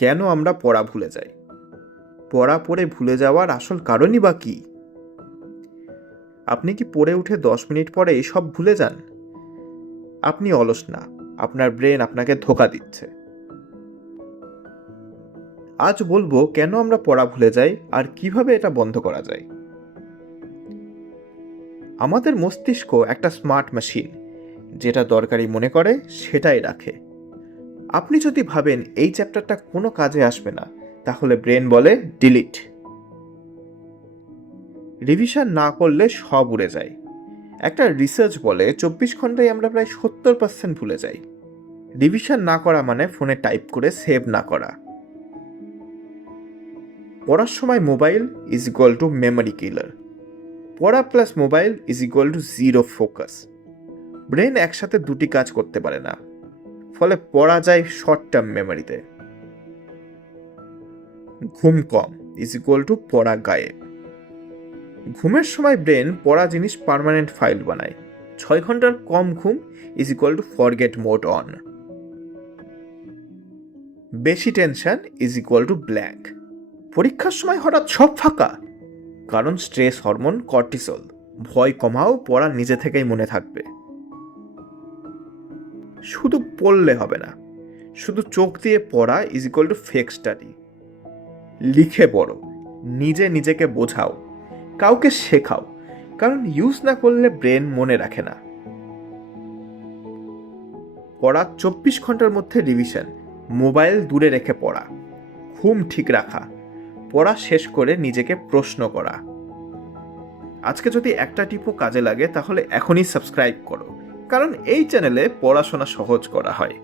কেন আমরা পড়া ভুলে যাই? পড়া পড়ে ভুলে যাওয়ার আসল কারণই বা কী? আপনি কি পড়ে উঠে 10 মিনিট পরে সব ভুলে যান? আপনি অলস না, আপনার ব্রেন আপনাকে ধোঁকা দিচ্ছে। আজ বলবো কেন আমরা পড়া ভুলে যাই আর কিভাবে এটা বন্ধ করা যায়। আমাদের মস্তিষ্ক একটা স্মার্ট মেশিন, যেটা দরকারি মনে করে সেটাই রাখে। আপনি যদি ভাবেন এই চ্যাপ্টারটা কোনো কাজে আসবে না, তাহলে ব্রেন বলে ডিলিট। রিভিশন না করলে সব উড়ে যায়। একটা রিসার্চ বলে 24 ঘন্টায় আমরা প্রায় 70% ভুলে যাই। রিভিশন না করা মানে ফোনে টাইপ করে সেভ না করা। পড়ার সময় mobile is equal to memory killer. পড়া plus mobile is equal to zero focus. Brain একসাথে দুটি কাজ করতে পারে না, ফলে পড়া যায় শর্ট টার্ম মেমোরিতে। ঘুম কম ইজ ইকুয়াল টু পড়া গায়েব। ঘুমের সময় ব্রেন পড়া জিনিস পার্মানেন্ট ফাইল বানায়। 6 ঘন্টার কম ঘুম is equal to forget mode on. বেশি tension is equal to blank. পরীক্ষার সময় হঠাৎ সব ফাঁকা, কারণ স্ট্রেস হরমোন কর্টিসল। ভয় কমাও, পড়া নিজে থেকেই মনে থাকবে। শুধু পড়লে হবে না, শুধু চোখ দিয়ে পড়া is equal two fake study. লিখে পড়ো, নিজে নিজেকে বোঝাও, কাউকে শেখাও, কারণ ইউজ না করলে ব্রেন মনে রাখে না। পড়া 24 ঘন্টার মধ্যে রিভিশন, মোবাইল দূরে রেখে পড়া, ঘুম ঠিক রাখা, পড়া শেষ করে নিজেকে প্রশ্ন করা। আজকে যদি একটা টিপও কাজে লাগে তাহলে এখনই সাবস্ক্রাইব করো, কারণ এই চ্যানেলে পড়াশোনা সহজ করা হয়।